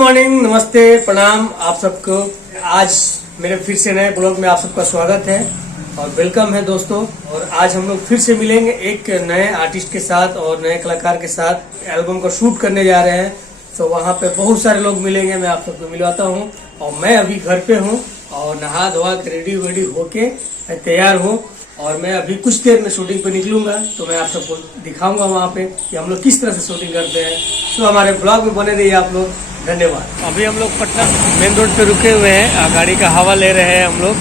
Morning, नमस्ते, प्रणाम आप सबको। आज मेरे फिर से नए ब्लॉग में आप सबका स्वागत है और वेलकम है दोस्तों। और आज हम लोग फिर से मिलेंगे एक नए आर्टिस्ट के साथ और नए कलाकार के साथ। एल्बम का शूट करने जा रहे हैं, तो वहाँ पे बहुत सारे लोग मिलेंगे, मैं आप सबको मिलवाता हूँ। और मैं अभी घर पे हूँ और नहा धोवा के रेडी वेडी होके तैयार हूँ और मैं अभी कुछ देर में शूटिंग पे निकलूंगा, तो मैं आप सबको दिखाऊंगा वहाँ पे कि हम लोग किस तरह से शूटिंग करते हैं। तो हमारे ब्लॉग में बने रहिए आप लोग। धन्यवाद। अभी हम लोग पटना मेन रोड पे रुके हुए हैं, गाड़ी का हवा ले रहे हैं हम लोग।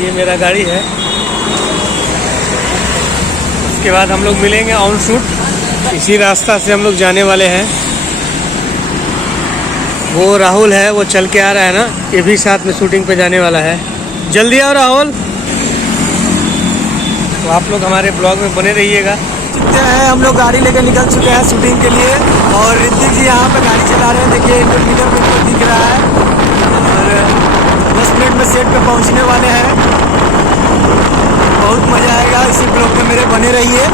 ये मेरा गाड़ी है। उसके बाद हम लोग मिलेंगे ऑन शूट। इसी रास्ता से हम लोग जाने वाले हैं। वो राहुल है, वो चल के आ रहा है ना, ये भी साथ में शूटिंग पे जाने वाला है। जल्दी आओ राहुल। तो आप लोग हमारे ब्लॉग में बने रहिएगा। हम लोग गाड़ी लेकर निकल चुके हैं शूटिंग के लिए और ऋतिक जी यहाँ पे गाड़ी चला रहे हैं। देखिए इंटरमीडिएट में इनको दिख रहा है और 10 मिनट में सेट पे पहुँचने वाले हैं। बहुत मज़ा आएगा, इसी ब्लॉग में मेरे बने रहिए।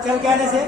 चल के आने से